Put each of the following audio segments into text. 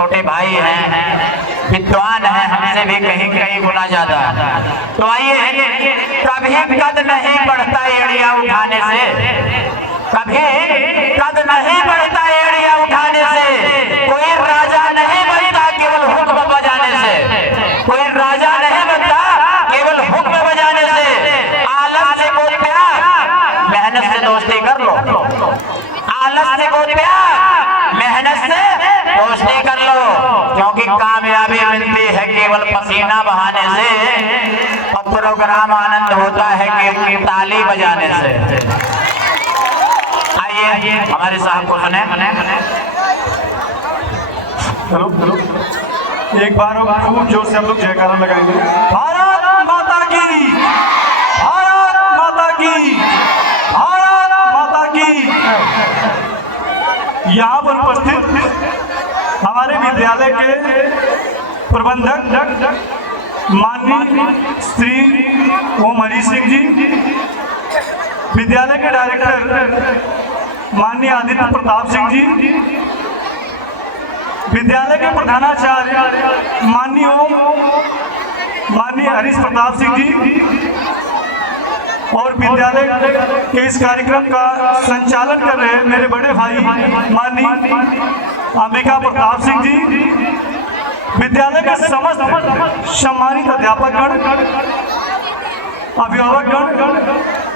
छोटे भाई हैं, विद्वान हैं, हमसे भी कहीं कहीं गुना ज्यादा। तो आइए, कभी कद नहीं बढ़ता एड़िया उठाने से, कभी कद नहीं बढ़ता एड़िया उठाने से, कोई राजा नहीं बनता केवल हुक्म बजाने से, कोई राजा नहीं बनता केवल हुक्म बजाने से। आलस से को प्यार, मेहनत से दोस्ती कर लो, आलस से को प्यार, मेहनत से दोस्ती कर लो, क्योंकि कामयाबी मिलती है केवल पसीना बहाने से और प्रोग्राम आनंद होता है केवल ताली बजाने से। आइए हमारे साहब को सुने। हेलो हेलो, एक बार खूब जोर से हम लोग जयकारा लगाएंगे। भारत माता की, भारत माता की, भारत माता की। यहाँ पर उपस्थित हमारे विद्यालय के प्रबंधक माननीय श्री ओम हरि सिंह जी, विद्यालय के डायरेक्टर माननीय आदित्य प्रताप सिंह जी, विद्यालय के प्रधानाचार्य माननीय हरीश प्रताप सिंह जी, और विद्यालय के इस कार्यक्रम का संचालन कर रहे मेरे बड़े भाई माननीय अंबिका प्रताप सिंह जी, विद्यालय के समस्त सम्मानित अध्यापकगण, अभिभावकगण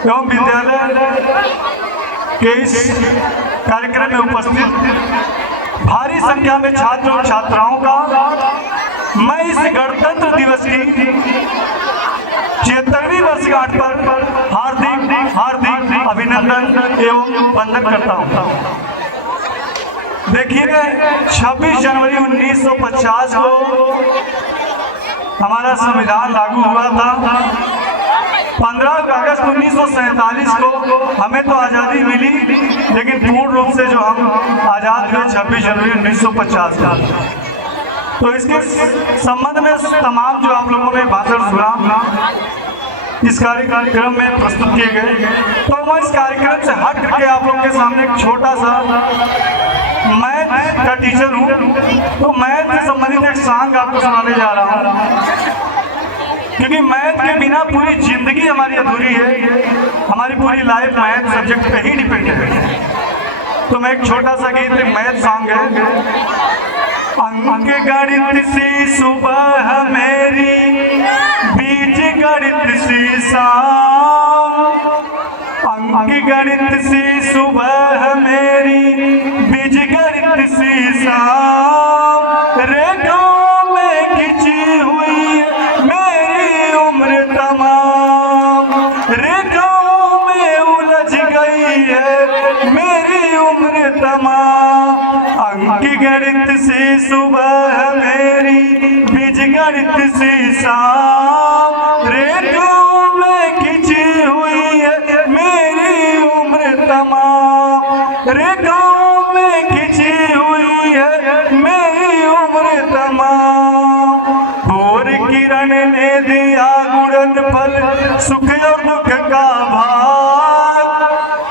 एवं विद्यालय के इस कार्यक्रम में उपस्थित भारी संख्या में छात्र और छात्राओं का मैं इस गणतंत्र दिवस की 76वीं वर्षगांठ पर हार्दिक हार्दिक अभिनंदन एवं वंदन करता हूँ। देखिए, 26 जनवरी 1950 को हमारा संविधान लागू हुआ था। 15 अगस्त 1947 को हमें तो आज़ादी मिली, लेकिन पूर्ण रूप से जो हम आज़ाद हुए 26 जनवरी 1950 का। तो इसके संबंध में तमाम जो आप लोगों ने भाषण सुना इस कार्यक्रम में प्रस्तुत किए गए, तो मैं इस कार्यक्रम से हट करके आप लोगों के सामने एक छोटा सा, मैथ का टीचर हूँ तो मैथ से संबंधित एक सॉन्ग आपको सुनाने जा रहा हूँ, क्योंकि मैथ के बिना पूरी जिंदगी हमारी अधूरी है, हमारी पूरी लाइफ मैथ सब्जेक्ट पे ही डिपेंड है। तो मैं एक छोटा सा गीत मैथ सॉन्ग है। अंक गणित सी सुबह मेरी, बीज गणित सी शाम, अंक गणित सी सुबह मेरी, बीज गणित सी शाम, रेखाओं में खिंची हुई मेरी उम्र तमाम, रेखाओं में उलझ गई है मेरी उम्र तमाम, अंक गणित से सुबह मेरी, बीज गणित से शाम, रेखाओं में खिंची हुई है मेरी उम्र तमाम, रेखाओं में खिंची हुई है मेरी उम्र तमाम, भोर किरण ने दिया गुड़न फल, सुख और दुख का भाग,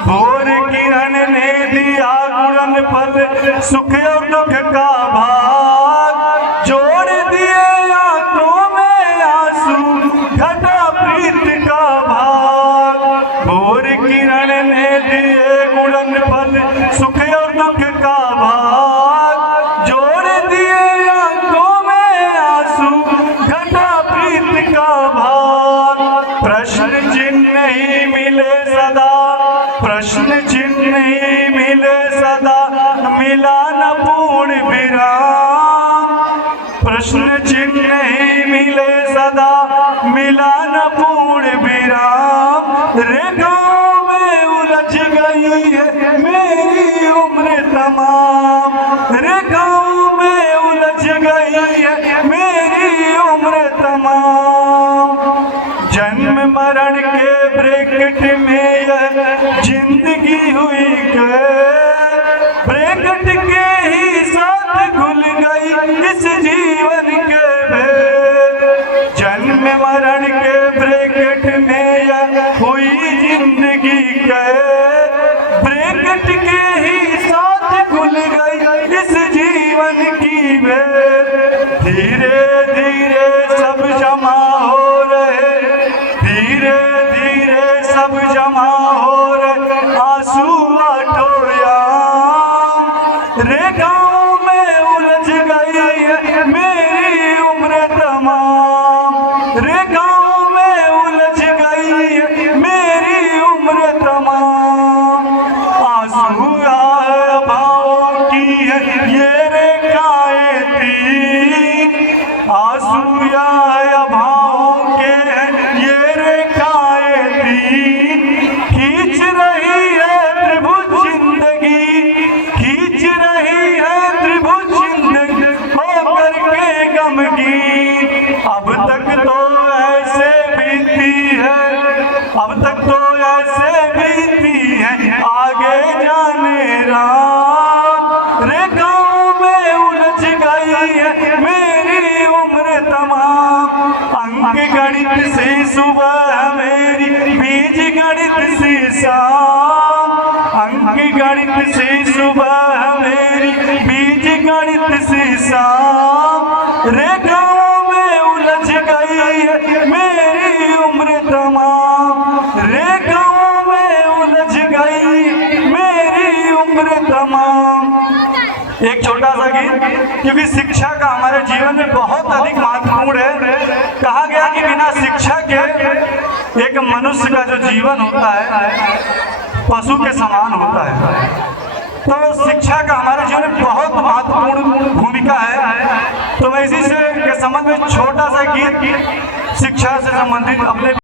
भोर किरण ने दिया गुड़न फल, सुख और दुख का भाग, जोड़ दिए आंखों में आंसू, घटा प्रीत का भाग, भोर किरण ने दिए गुड़न फल, सुख और दुख का भाग, जोड़ दिए आंखों में आंसू, घटा प्रीत का भाग, प्रश्न चिन्ह ही मिले सदा, प्रश्न चिन्ह ही मिले सदा, मिला न पूर्ण विराम, प्रश्न चिन्ह ही मिले सदा, मिला न पूर्ण विराम, रेखाओं में उलझ गई है मेरी उम्र तमाम, रेखाओं में उलझ गई है मेरी उम्र तमाम, जन्म मरण के ब्रैकेट में यह जिंदगी हुई ब्रैकेट के ही साथ घुल गई इस जीवन के भेद, जन्म मरण के ब्रैकेट में यह हुई जिंदगी कैद, ब्रैकेट के ही साथ घुल गई इस जीवन की वे धीरे धीरे सब जमा हो रहे, धीरे धीरे सब जमा हो रहे, आंसू अटोया रे गाँव में उलझ गई है मेरी उम्र तमाम, रे गाँव में उलझ गई है मेरी उम्र तमाम, आंसू भावों की है ये रेखाएं थी, आंसू भावों के ये रेखाएं थी, खींच रही है त्रिभुज जिंदगी, खींच रही है त्रिभुज जिंदगी हो करके गम की, अब तक तो ऐसे बीती है, अब तक तो ऐसे बीती है, आगे जाने राम, रे गाँव में उलझ गई है मेरी उम्र तमाम, अंक गणित से सुबह मेरी, बीज गणित से शाम, अंक गणित से सुबह मेरी, बीज गणित से शाम, रे गाँव में उलझ गई है मेरी उम्र तमाम, रे गाँव में उलझ गई मेरी उम्र तमाम। एक छोटा सा गीत, क्योंकि शिक्षा का हमारे जीवन में बहुत अधिक महत्वपूर्ण है। कहा गया कि बिना शिक्षा के एक मनुष्य का जो जीवन होता है पशु के समान होता है। तो शिक्षा का हमारे जीवन में बहुत महत्वपूर्ण भूमिका है। तो मैं इसी से के संबंध में छोटा सा गीत शिक्षा से संबंधित अपने